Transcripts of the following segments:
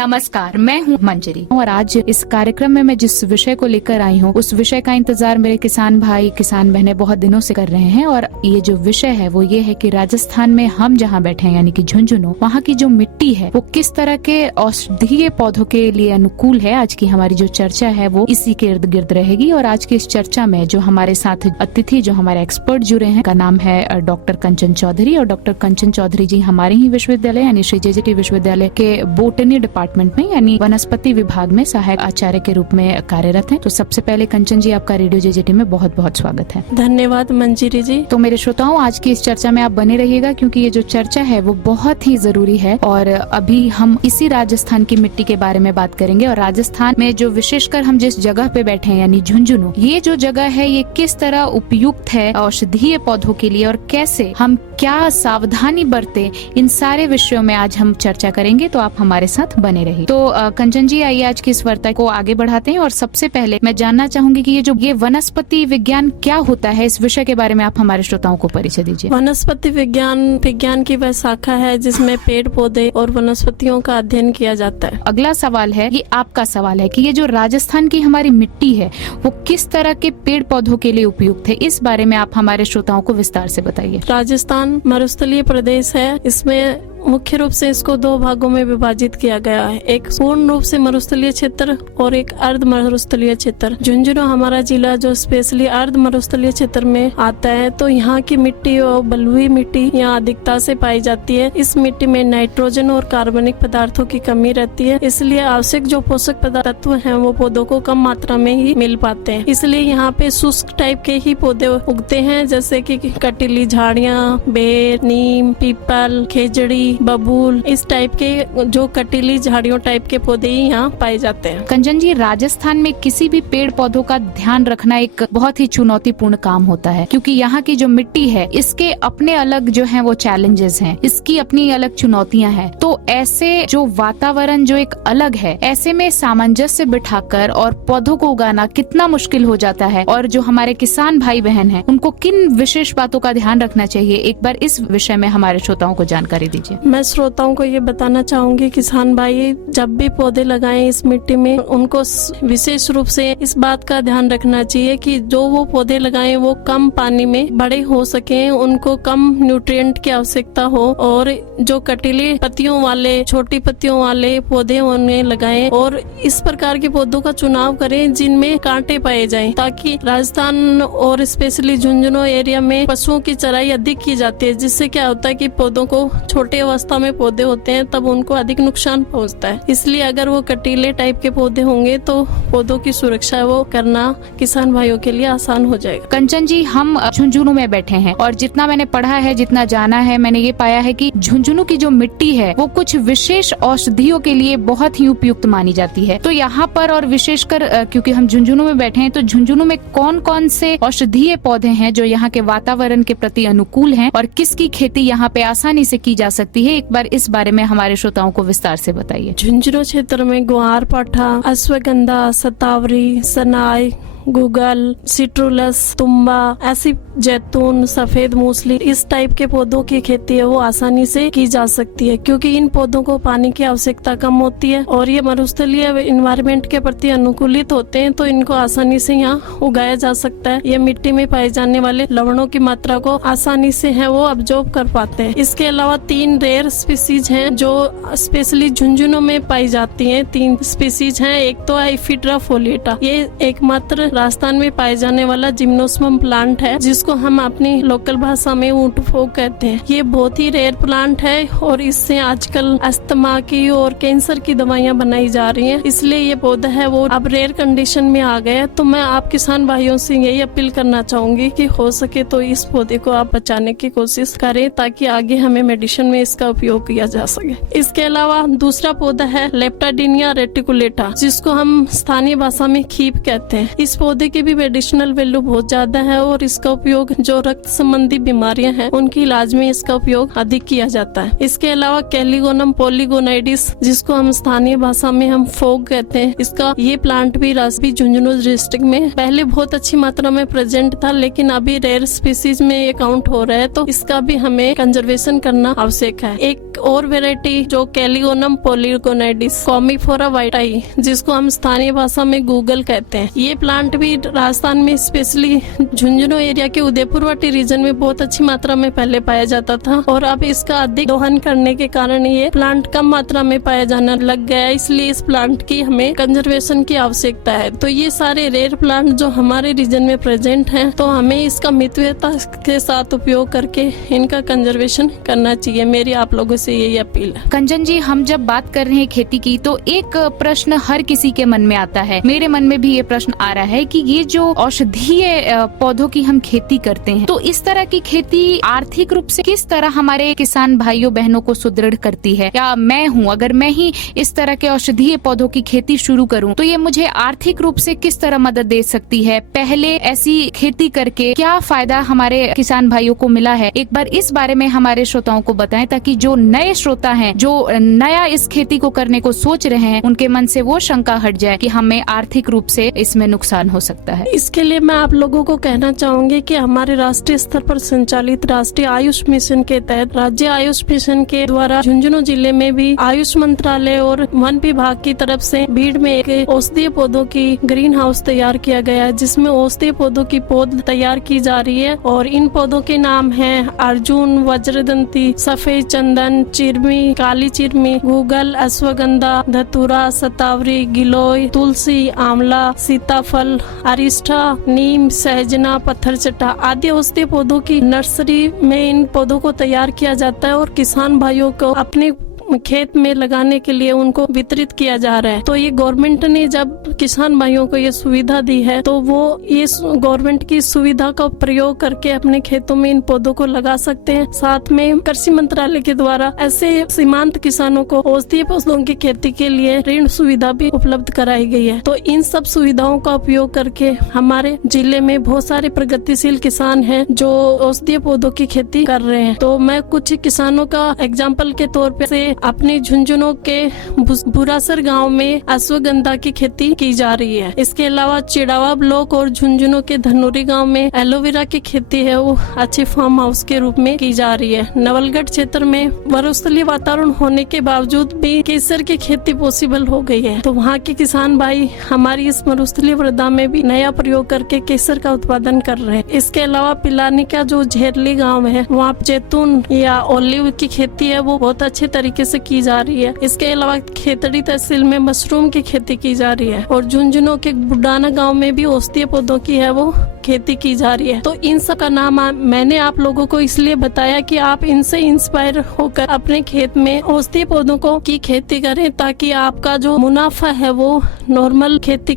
नमस्कार, मैं हूँ मंजरी और आज इस कार्यक्रम में मैं जिस विषय को लेकर आई हूँ उस विषय का इंतजार मेरे किसान भाई किसान बहनें बहुत दिनों से कर रहे हैं। और ये जो विषय है वो ये है कि राजस्थान में हम जहाँ बैठे हैं यानी कि झुंझुनू, वहाँ की जो मिट्टी है वो किस तरह के औषधीय पौधों के लिए अनुकूल है। आज की हमारी जो चर्चा है वो इसी के इर्द गिर्द रहेगी। और आज की इस चर्चा में जो हमारे साथ अतिथि जो हमारे एक्सपर्ट जुड़े हैं का नाम है डॉक्टर कंचन चौधरी। और डॉक्टर कंचन चौधरी जी हमारे ही विश्वविद्यालय यानी श्री जेजेटी विश्वविद्यालय के बोटनी डिपार्टमेंट में यानी वनस्पति विभाग में सहायक आचार्य के रूप में कार्यरत हैं। तो सबसे पहले कंचन जी आपका रेडियो जेजेटी में बहुत बहुत स्वागत है। धन्यवाद मंजीरी जी। तो मेरे श्रोताओं, आज की इस चर्चा में आप बने रहिएगा क्योंकि ये जो चर्चा है वो बहुत ही जरूरी है। और अभी हम इसी राजस्थान की मिट्टी के बारे में बात करेंगे। और राजस्थान में जो विशेषकर हम जिस जगह पे बैठे हैं यानी झुंझुनू, ये जो जगह है ये किस तरह उपयुक्त है औषधीय पौधों के लिए और कैसे हम क्या सावधानी बरते, इन सारे विषयों में आज हम चर्चा करेंगे। तो आप हमारे साथ बने रहिए। तो कंचन जी, आइए आज की इस वार्ता को आगे बढ़ाते हैं। और सबसे पहले मैं जानना चाहूंगी कि ये वनस्पति विज्ञान क्या होता है, इस विषय के बारे में आप हमारे श्रोताओं को परिचय दीजिए। वनस्पति विज्ञान की वह शाखा है जिसमें पेड़ पौधे और वनस्पतियों का अध्ययन किया जाता है। अगला सवाल है, ये आपका सवाल है कि ये जो राजस्थान की हमारी मिट्टी है वो किस तरह के पेड़ पौधों के लिए उपयुक्त है, इस बारे में आप हमारे श्रोताओं को विस्तार से बताइए। राजस्थान मरुस्थलीय प्रदेश है। इसमें मुख्य रूप से इसको दो भागों में विभाजित किया गया है, एक पूर्ण रूप से मरुस्थलीय क्षेत्र और एक अर्ध मरुस्थलीय क्षेत्र। झुंझुनू हमारा जिला जो स्पेशली अर्ध मरुस्थलीय क्षेत्र में आता है, तो यहाँ की मिट्टी और बलुई मिट्टी यहाँ अधिकता से पाई जाती है। इस मिट्टी में नाइट्रोजन और कार्बनिक पदार्थों की कमी रहती है, इसलिए आवश्यक जो पोषक तत्व हैं वो पौधों को कम मात्रा में ही मिल पाते हैं। इसलिए यहाँ पे शुष्क टाइप के ही पौधे उगते हैं, जैसे कि कटीली झाड़ियाँ, बेर, नीम, पीपल, खेजड़ी, बबूल, इस टाइप के जो कटीली झाड़ियों टाइप के पौधे ही यहाँ पाए जाते हैं। कंचन जी, राजस्थान में किसी भी पेड़ पौधों का ध्यान रखना एक बहुत ही चुनौतीपूर्ण काम होता है क्योंकि यहाँ की जो मिट्टी है इसके अपने अलग जो है वो चैलेंजेस हैं, इसकी अपनी अलग चुनौतियाँ हैं। तो ऐसे जो वातावरण जो एक अलग है, ऐसे में सामंजस्य बिठाकर और पौधों को उगाना कितना मुश्किल हो जाता है। और जो हमारे किसान भाई बहन हैं उनको किन विशेष बातों का ध्यान रखना चाहिए, एक बार इस विषय में हमारे श्रोताओं को जानकारी दीजिए। मैं श्रोताओं को ये बताना चाहूंगी, किसान भाई जब भी पौधे लगाएं इस मिट्टी में, उनको विशेष रूप से इस बात का ध्यान रखना चाहिए कि जो वो पौधे लगाएं वो कम पानी में बड़े हो सके, उनको कम न्यूट्रिएंट की आवश्यकता हो। और जो कटीले पत्तियों वाले, छोटी पत्तियों वाले पौधे उन्हें लगाएं और इस प्रकार के पौधों का चुनाव करें जिनमें कांटे पाए जाएं, ताकि राजस्थान और स्पेशली झुंझुनू एरिया में पशुओं की चराई अधिक की जाती है, जिससे क्या होता है कि पौधों को छोटे अवस्था में पौधे होते हैं तब उनको अधिक नुकसान पहुंचता है। इसलिए अगर वो कटीले टाइप के पौधे होंगे तो पौधों की सुरक्षा वो करना किसान भाइयों के लिए आसान हो जाएगा। कंचन जी, हम झुंझुनू में बैठे हैं और जितना मैंने पढ़ा है, जितना जाना है, मैंने ये पाया है कि झुंझुनू की जो मिट्टी है वो कुछ विशेष औषधियों के लिए बहुत ही उपयुक्त मानी जाती है। तो यहाँ पर और विशेषकर क्योंकि हम झुंझुनू में बैठे हैं, तो झुंझुनू में कौन कौन से औषधीय पौधे हैं जो यहाँ के वातावरण के प्रति अनुकूल हैं और किसकी खेती यहाँ पे आसानी से की जा सकती है, एक बार इस बारे में हमारे श्रोताओं को विस्तार से बताइए। झुंझुनू क्षेत्र में ग्वार पाठा, अश्वगंधा, सतावरी, सनाई, गूगल, सिट्रुलस, तुम्बा, ऐसी जैतून, सफेद मूसली, इस टाइप के पौधों की खेती है वो आसानी से की जा सकती है क्योंकि इन पौधों को पानी की आवश्यकता कम होती है और ये मरुस्थलीय एनवायरनमेंट के प्रति अनुकूलित होते हैं, तो इनको आसानी से यहाँ उगाया जा सकता है। ये मिट्टी में पाए जाने वाले लवणों की मात्रा को आसानी से है वो अब्जॉर्ब कर पाते हैं। इसके अलावा 3 रेयर स्पीसीज हैं जो स्पेशली झुंझुनू में पाई जाती है। 3 स्पीसीज हैं। एक तो है इफिड्रा फोलिएटा, ये एकमात्र राजस्थान में पाए जाने वाला जिम्नोस्पर्म प्लांट है जिसको हम अपनी लोकल भाषा में ऊंट फोक कहते हैं। ये बहुत ही रेयर प्लांट है और इससे आजकल अस्थमा की और कैंसर की दवाइयां बनाई जा रही हैं, इसलिए ये पौधा है वो अब रेयर कंडीशन में आ गया है। तो मैं आप किसान भाइयों से यही अपील करना चाहूंगी कि हो सके तो इस पौधे को आप बचाने की कोशिश करें ताकि आगे हमें मेडिसिन में इसका उपयोग किया जा सके। इसके अलावा दूसरा पौधा है लेप्टाडिनिया रेटिकुलेटा, जिसको हम स्थानीय भाषा में खीप कहते हैं। इस पौधे की भी मेडिसिनल वैल्यू बहुत ज्यादा है और इसका उपयोग जो रक्त संबंधी बीमारियां हैं उनकी इलाज में इसका उपयोग अधिक किया जाता है। इसके अलावा कैलिगोनम पॉलीगोनाइडिस, जिसको हम स्थानीय भाषा में हम फोग कहते हैं, इसका ये प्लांट भी झुंझुनू डिस्ट्रिक्ट में पहले बहुत अच्छी मात्रा में प्रेजेंट था, लेकिन अभी रेयर स्पीसीज में ये काउंट हो रहा है, तो इसका भी हमें कंजर्वेशन करना आवश्यक है। एक और वेराइटी जो कैलिगोनम पॉलीगोनाइडिस कॉमीफोरा वाइटाई, जिसको हम स्थानीय भाषा में गूगल कहते हैं, ये प्लांट भी राजस्थान में स्पेशली झुंझुनू एरिया के उदयपुरवाटी रीजन में बहुत अच्छी मात्रा में पहले पाया जाता था और अब इसका अधिक दोहन करने के कारण ये प्लांट कम मात्रा में पाया जाना लग गया है, इसलिए इस प्लांट की हमें कंजर्वेशन की आवश्यकता है। तो ये सारे रेयर प्लांट जो हमारे रीजन में प्रेजेंट हैं, तो हमें इसका मितव्ययता के साथ उपयोग करके इनका कंजर्वेशन करना चाहिए। मेरी आप लोगों से यही अपील है। कंचन जी, हम जब बात कर रहे हैं खेती की, तो एक प्रश्न हर किसी के मन में आता है, मेरे मन में भी ये प्रश्न आ रहा है कि ये जो औषधीय पौधों की हम खेती करते हैं, तो इस तरह की खेती आर्थिक रूप से किस तरह हमारे किसान भाइयों बहनों को सुदृढ़ करती है? या मैं हूँ, अगर मैं ही इस तरह के औषधीय पौधों की खेती शुरू करूँ तो ये मुझे आर्थिक रूप से किस तरह मदद दे सकती है? पहले ऐसी खेती करके क्या फायदा हमारे किसान भाइयों को मिला है, एक बार इस बारे में हमारे श्रोताओं को बताएं, ताकि जो नए श्रोता हैं, जो नया इस खेती को करने को सोच रहे हैं, उनके मन से वो शंका हट जाए कि हमें आर्थिक रूप से इसमें नुकसान हो सकता है। इसके लिए मैं आप लोगों को कहना चाहूंगी कि हमारे राष्ट्रीय स्तर पर संचालित राष्ट्रीय आयुष मिशन के तहत राज्य आयुष मिशन के द्वारा झुंझुनू जिले में भी आयुष मंत्रालय और वन विभाग की तरफ से भीड़ में एक औषधीय पौधों की ग्रीन हाउस तैयार किया गया है, जिसमें औषधीय पौधों की पौध तैयार की जा रही है और इन पौधों के नाम हैं अर्जुन, वज्रदंती, सफेद चंदन, चिरमी, काली चिरमी, गूगल, अश्वगंधा, धतूरा, शतावरी, गिलोय, तुलसी, आंवला, सीताफल, अरिष्ठा, नीम, सहजना, पत्थरचट्टा आदि औषधीय पौधों की नर्सरी में इन पौधों को तैयार किया जाता है और किसान भाइयों को अपने खेत में लगाने के लिए उनको वितरित किया जा रहा है। तो ये गवर्नमेंट ने जब किसान भाइयों को ये सुविधा दी है, तो वो ये गवर्नमेंट की सुविधा का प्रयोग करके अपने खेतों में इन पौधों को लगा सकते हैं। साथ में कृषि मंत्रालय के द्वारा ऐसे सीमांत किसानों को औषधीय पौधों की खेती के लिए ऋण सुविधा भी उपलब्ध कराई गई है। तो इन सब सुविधाओं का उपयोग करके हमारे जिले में बहुत सारे प्रगतिशील किसान हैं जो औषधीय पौधों की खेती कर रहे हैं। तो मैं कुछ किसानों का एग्जाम्पल के तौर पे से अपने झुंझुनू के बुरासर गांव में अश्वगंधा की खेती की जा रही है। इसके अलावा चिड़ावा ब्लॉक और झुंझुनू के धनोरी गांव में एलोवेरा की खेती है, वो अच्छे फार्म हाउस के रूप में की जा रही है। नवलगढ़ क्षेत्र में मरुस्थलीय वातावरण होने के बावजूद भी केसर की खेती पॉसिबल हो गई है। तो वहाँ के किसान भाई हमारी इस मरुस्थलीय मृदा में भी नया प्रयोग करके केसर का उत्पादन कर रहे हैं। इसके अलावा पिलानी का जो झेरली गाँव है, वहाँ जैतून या ओलिव की खेती है, वो बहुत अच्छे तरीके से की जा रही है। इसके अलावा खेतड़ी तहसील में मशरूम की खेती की जा रही है और झुंझुनू के बुडाना गांव में भी औषधीय पौधों की है वो खेती की जा रही है। तो इन सब का नाम मैंने आप लोगों को इसलिए बताया कि आप इनसे इंस्पायर होकर अपने खेत में औषधीय पौधों को की खेती करें, ताकि आपका जो मुनाफा है वो नॉर्मल खेती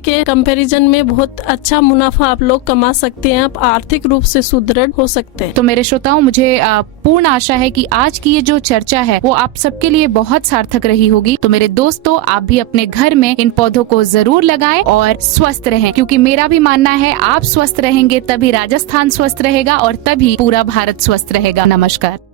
के कंपैरिजन में बहुत अच्छा मुनाफा आप लोग कमा सकते हैं, आप आर्थिक रूप से सुदृढ़ हो सकते हैं। तो मेरे श्रोताओं, मुझे पूर्ण आशा है कि आज की ये जो चर्चा है वो आप सबके लिए बहुत सार्थक रही होगी। तो मेरे दोस्तों, आप भी अपने घर में इन पौधों को जरूर लगाएं और स्वस्थ रहें, क्योंकि मेरा भी मानना है आप स्वस्थ रहेंगे तभी राजस्थान स्वस्थ रहेगा और तभी पूरा भारत स्वस्थ रहेगा। नमस्कार।